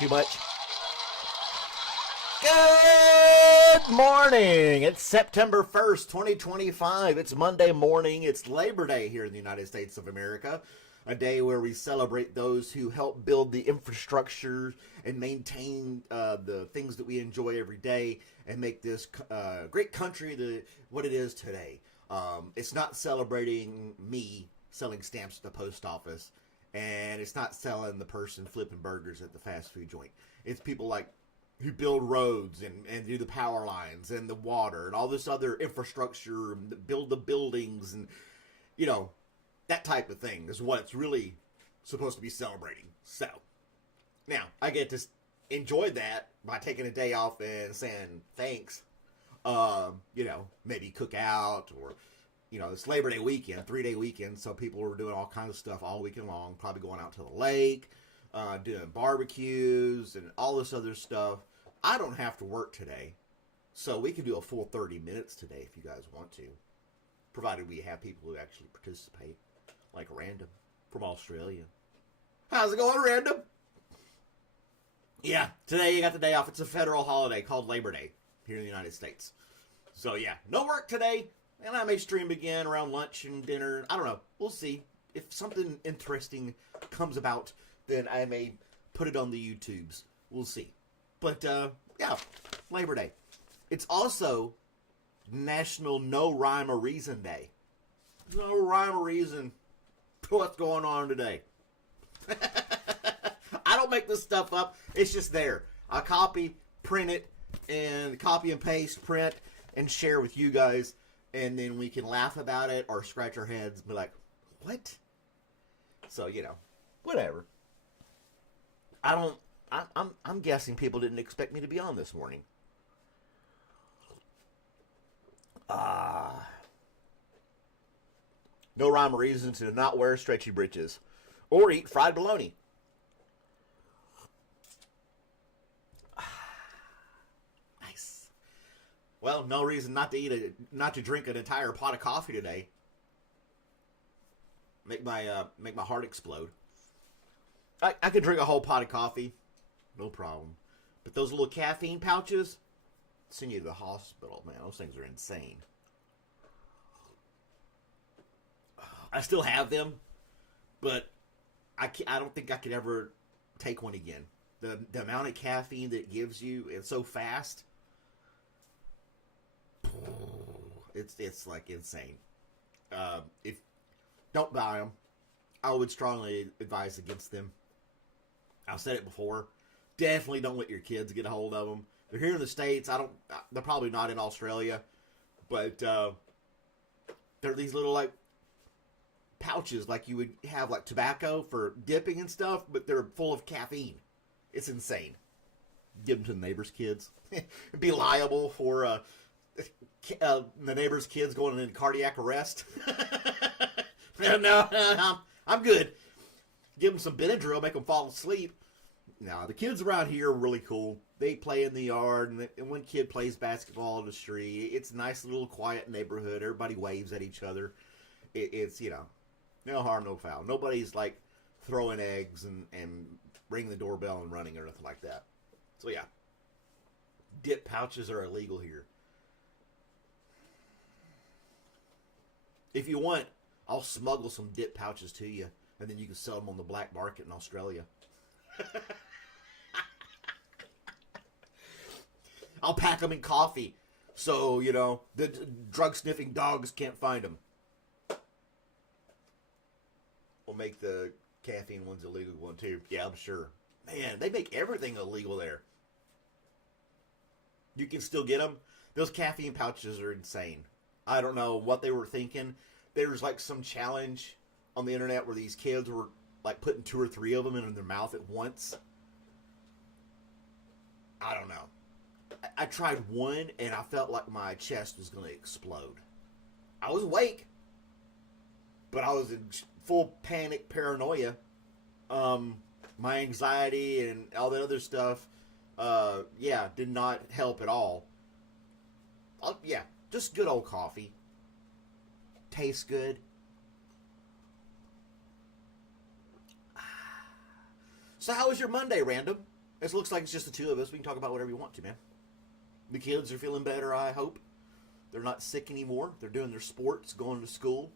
Too much? Good morning. It's September 1st, 2025. It's Monday morning. It's Labor Day here in the United States of America. A day where we celebrate those who help build the infrastructure and maintain the things that we enjoy every day and make this great country what it is today. It's not celebrating me selling stamps at the post office, and it's not selling the person flipping burgers at the fast food joint. It's people like who build roads and do the power lines and the water and all this other infrastructure, and build the buildings, and that type of thing is what it's really supposed to be celebrating. So now I get to enjoy that by taking a day off and saying thanks. Maybe cook out, or it's Labor Day weekend, 3-day weekend, so people are doing all kinds of stuff all weekend long, probably going out to the lake, doing barbecues and all this other stuff. I don't have to work today, so we can do a full 30 minutes today if you guys want to, provided we have people who actually participate, like Random from Australia. How's it going, Random? Yeah, today you got the day off. It's a federal holiday called Labor Day here in the United States. So yeah, no work today, and I may stream again around lunch and dinner. I don't know. We'll see. If something interesting comes about, then I may put it on the YouTubes. We'll see. But, yeah, Labor Day. It's also National No Rhyme or Reason Day. No rhyme or reason to what's going on today. I don't make this stuff up. It's just there. I copy, print it, and copy and paste, print, and share with you guys. And then we can laugh about it or scratch our heads and be like, what? So, whatever. I'm guessing people didn't expect me to be on this morning. No rhyme or reason to not wear stretchy breeches or eat fried bologna. Nice. Well, no reason not to drink an entire pot of coffee today. Make my heart explode. I could drink a whole pot of coffee, no problem. But those little caffeine pouches send you to the hospital, man. Those things are insane. I still have them, but I don't think I could ever take one again. The amount of caffeine that it gives you, it's so fast. It's like insane. If don't buy them, I would strongly advise against them. I've said it before. Definitely don't let your kids get a hold of them. They're here in the States. They're probably not in Australia, but they're these little like pouches, like you would have like tobacco for dipping and stuff, but they're full of caffeine. It's insane. Give them to the neighbor's kids. Be liable for the neighbor's kids going into cardiac arrest. No, I'm good. Give them some Benadryl, make them fall asleep. No, the kids around here are really cool. They play in the yard, and one kid plays basketball in the street. It's a nice little quiet neighborhood. Everybody waves at each other. It's, no harm, no foul. Nobody's like throwing eggs and ringing the doorbell and running or nothing like that. So yeah, dip pouches are illegal here. If you want, I'll smuggle some dip pouches to you, and then you can sell them on the black market in Australia. I'll pack them in coffee, so, the drug-sniffing dogs can't find them. We'll make the caffeine ones illegal one, too. Yeah, I'm sure. Man, they make everything illegal there. You can still get them. Those caffeine pouches are insane. I don't know what they were thinking. There's like some challenge on the internet where these kids were like putting 2 or 3 of them in their mouth at once. I don't know. I tried one and I felt like my chest was going to explode. I was awake, but I was in full panic, paranoia. My anxiety and all that other stuff, did not help at all. Just good old coffee. Tastes good. So how was your Monday, Random? It looks like it's just the two of us. We can talk about whatever you want to, man. The kids are feeling better, I hope. They're not sick anymore. They're doing their sports, going to school.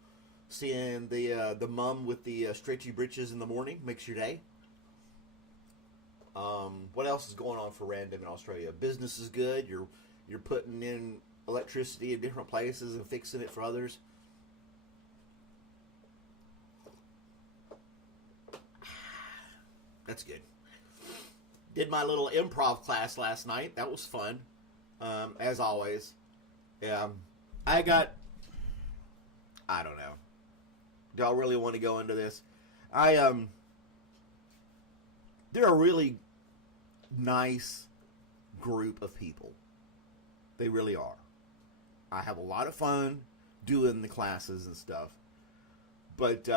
Seeing the mom with the stretchy britches in the morning makes your day. What else is going on for random in Australia? Business is good. You're putting in electricity in different places and fixing it for others. That's good. Did my little improv class last night. That was fun, as always. I don't know. Do I really want to go into this? They're a really nice group of people. They really are. I have a lot of fun doing the classes and stuff. But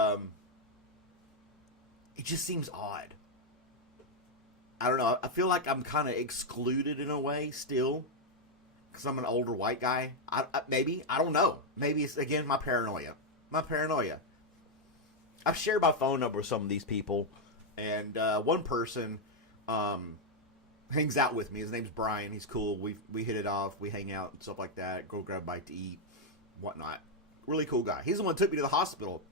it just seems odd. I don't know. I feel like I'm kind of excluded in a way still. Because I'm an older white guy. Maybe. I don't know. Maybe it's, again, my paranoia. I've shared my phone number with some of these people. And one person hangs out with me. His name's Brian. He's cool. We hit it off. We hang out and stuff like that. Go grab a bite to eat. Whatnot. Really cool guy. He's the one who took me to the hospital.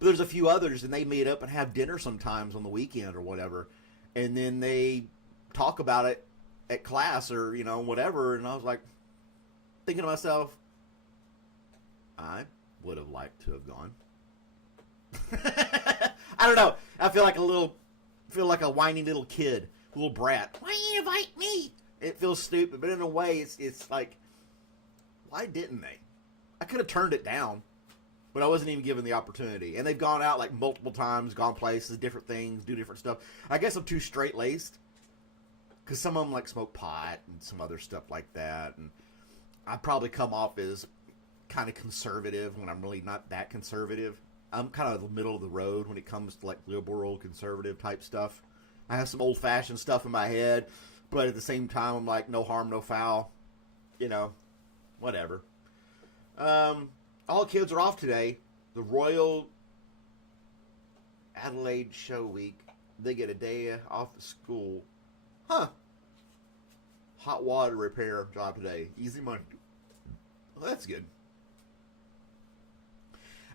But there's a few others, and they meet up and have dinner sometimes on the weekend or whatever. And then they talk about it at class or, whatever. And I was like, thinking to myself, I would have liked to have gone. I don't know. I feel like a whiny little kid, a little brat. Why didn't you invite me? It feels stupid, but in a way, it's like, why didn't they? I could have turned it down. But I wasn't even given the opportunity. And they've gone out like multiple times, gone places, different things, do different stuff. I guess I'm too straight-laced. Because some of them like smoke pot and some other stuff like that. And I probably come off as kind of conservative when I'm really not that conservative. I'm kind of the middle of the road when it comes to like liberal, conservative type stuff. I have some old-fashioned stuff in my head. But at the same time, I'm like, no harm, no foul. Whatever. All kids are off today. The Royal Adelaide Show Week. They get a day off of school. Huh. Hot water repair job today. Easy money. Well, that's good.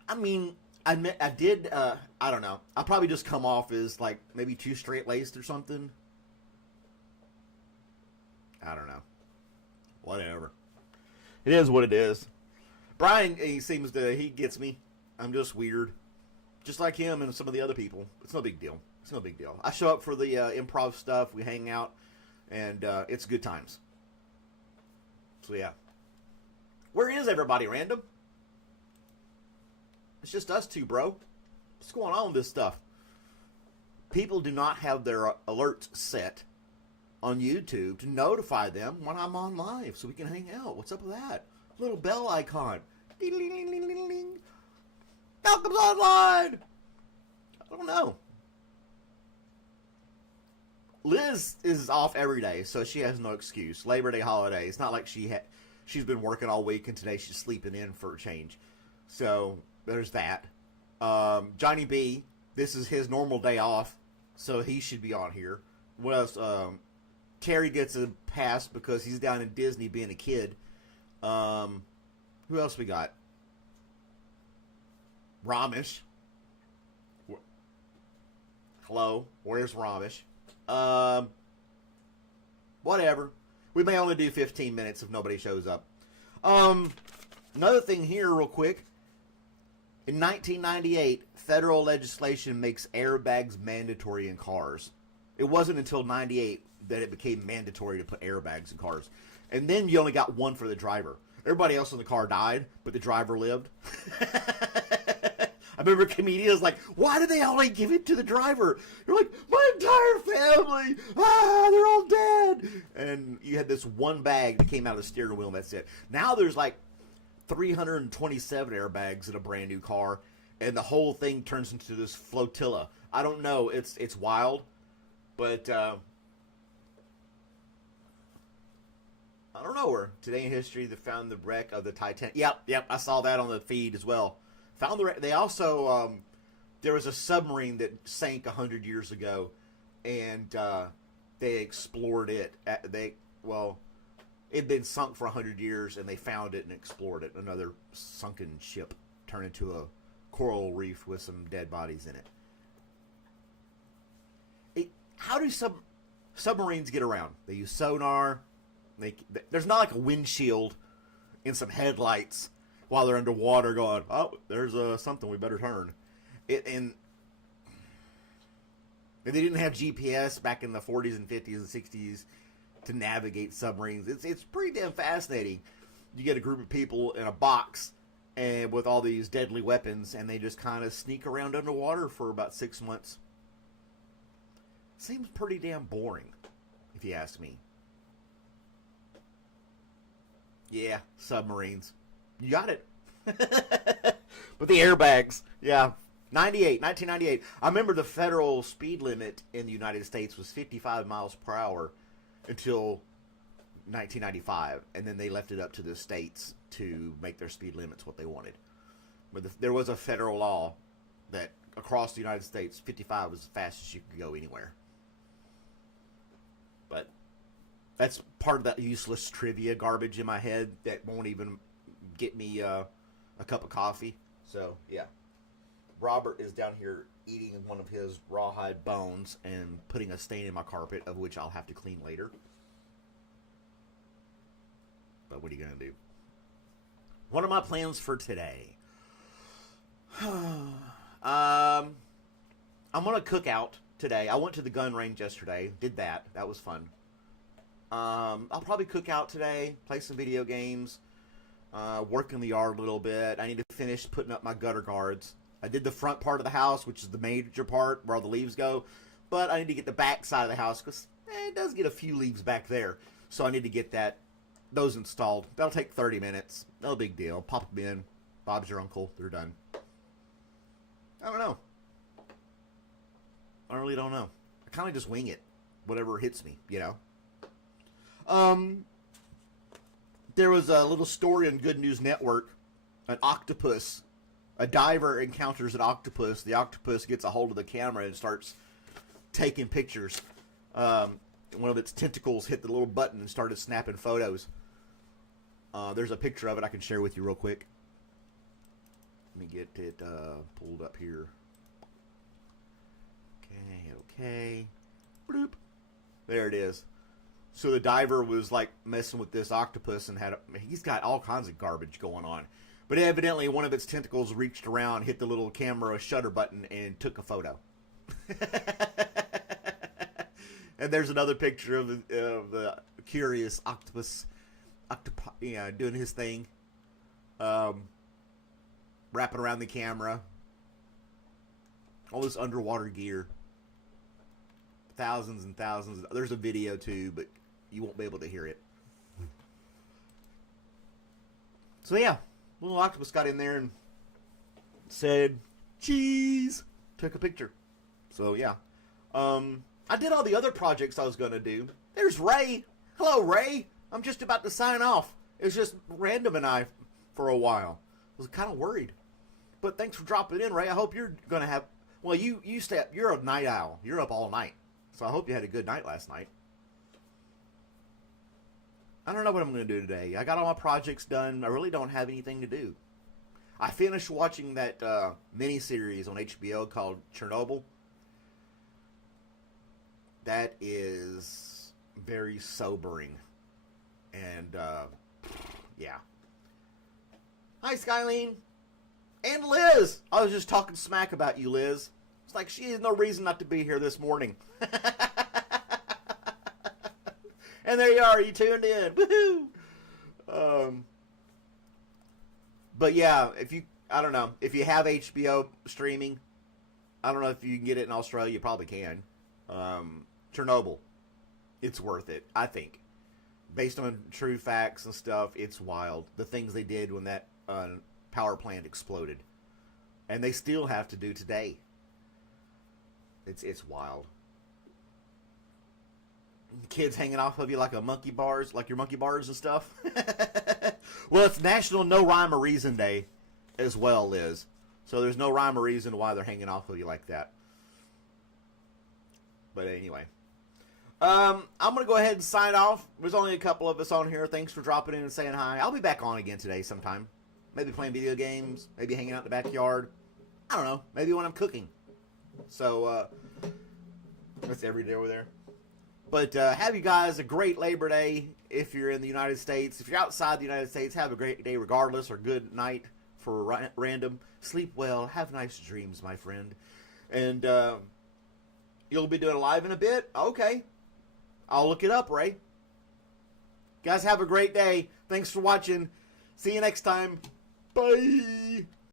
I mean, I did, I don't know. I'll probably just come off as like maybe too straight-laced or something. I don't know. Whatever. It is what it is. Brian, he gets me. I'm just weird. Just like him and some of the other people. It's no big deal. I show up for the improv stuff. We hang out. And it's good times. So, yeah. Where is everybody, Random? It's just us two, bro. What's going on with this stuff? People do not have their alerts set on YouTube to notify them when I'm on live so we can hang out. What's up with that? Little bell icon. Ding, ding, ding, ding, ding, ding. Malcolm's online. I don't know. Liz is off every day, so she has no excuse. Labor Day holiday. It's not like she's been working all week and today she's sleeping in for a change. So there's that. Johnny B, this is his normal day off, so he should be on here. What else? Terry gets a pass because he's down in Disney being a kid. Who else we got? Ramesh. Hello, where's Ramesh? Whatever. We may only do 15 minutes if nobody shows up. Another thing here real quick. In 1998, federal legislation makes airbags mandatory in cars. It wasn't until 98 that it became mandatory to put airbags in cars. And then you only got one for the driver. Everybody else in the car died, but the driver lived. I remember comedians like, why do they only give it to the driver? You're like, my entire family, they're all dead. And you had this one bag that came out of the steering wheel and that's it. Now there's like 327 airbags in a brand new car, and the whole thing turns into this flotilla. I don't know. It's wild, but I don't know where. Today in history, they found the wreck of the Titanic. Yep, I saw that on the feed as well. Found the wreck. They also there was a submarine that sank 100 years ago, and they explored it. It'd been sunk for 100 years, and they found it and explored it. Another sunken ship turned into a coral reef with some dead bodies in it. How do submarines get around? They use sonar. There's not like a windshield and some headlights while they're underwater going, oh, there's something, we better turn. And they didn't have GPS back in the 40s and 50s and 60s to navigate submarines. It's pretty damn fascinating. You get a group of people in a box and with all these deadly weapons, and they just kind of sneak around underwater for about 6 months. Seems pretty damn boring, if you ask me. Yeah, submarines. You got it. But the airbags, yeah. 1998. I remember the federal speed limit in the United States was 55 miles per hour until 1995, and then they left it up to the states to make their speed limits what they wanted. But there was a federal law that across the United States, 55 was as fast as you could go anywhere. But that's part of that useless trivia garbage in my head that won't even get me a cup of coffee. So, yeah. Robert is down here eating one of his rawhide bones and putting a stain in my carpet, of which I'll have to clean later. But what are you going to do? What are my plans for today? I'm going to cook out today. I went to the gun range yesterday. Did that. That was fun. I'll probably cook out today, play some video games, work in the yard a little bit. I need to finish putting up my gutter guards. I did the front part of the house, which is the major part where all the leaves go, but I need to get the back side of the house because it does get a few leaves back there. So I need to get those installed. That'll take 30 minutes. No big deal. Pop them in. Bob's your uncle. They're done. I don't know. I really don't know. I kind of just wing it. Whatever hits me, you know. There was a little story on Good News Network. An octopus. A diver encounters an octopus. The octopus gets a hold of the camera and starts taking pictures. One of its tentacles hit the little button and started snapping photos. There's a picture of it I can share with you real quick. Let me get it pulled up here. Okay. Bloop. There it is. So the diver was like messing with this octopus and he's got all kinds of garbage going on. But evidently one of its tentacles reached around, hit the little camera shutter button, and took a photo. And there's another picture of the curious octopus, doing his thing, wrapping around the camera. All this underwater gear. Thousands and thousands. There's a video too, but you won't be able to hear it. So yeah, little octopus got in there and said, cheese, took a picture. So yeah. I did all the other projects I was going to do. There's Ray. Hello, Ray. I'm just about to sign off. It was just Random and I for a while. I was kind of worried. But thanks for dropping in, Ray. I hope you're going to have... Well, you're a night owl. You're up all night. So I hope you had a good night last night. I don't know what I'm going to do today. I got all my projects done. I really don't have anything to do. I finished watching that miniseries on HBO called Chernobyl. That is very sobering. And, yeah. Hi, Skylene. And Liz. I was just talking smack about you, Liz. It's like she has no reason not to be here this morning. And there you are. You tuned in. Woohoo! But yeah, I don't know. If you have HBO streaming, I don't know if you can get it in Australia. You probably can. Chernobyl. It's worth it, I think. Based on true facts and stuff, it's wild. The things they did when that power plant exploded. And they still have to do today. It's wild. Kids hanging off of you like your monkey bars and stuff. Well, it's National No Rhyme or Reason Day as well, Liz. So there's no rhyme or reason why they're hanging off of you like that. But anyway. I'm going to go ahead and sign off. There's only a couple of us on here. Thanks for dropping in and saying hi. I'll be back on again today sometime. Maybe playing video games. Maybe hanging out in the backyard. I don't know. Maybe when I'm cooking. So, that's every day over there. But have you guys a great Labor Day if you're in the United States. If you're outside the United States, have a great day regardless, or good night for random. Sleep well. Have nice dreams, my friend. And you'll be doing it live in a bit? Okay. I'll look it up, Ray. Guys, have a great day. Thanks for watching. See you next time. Bye.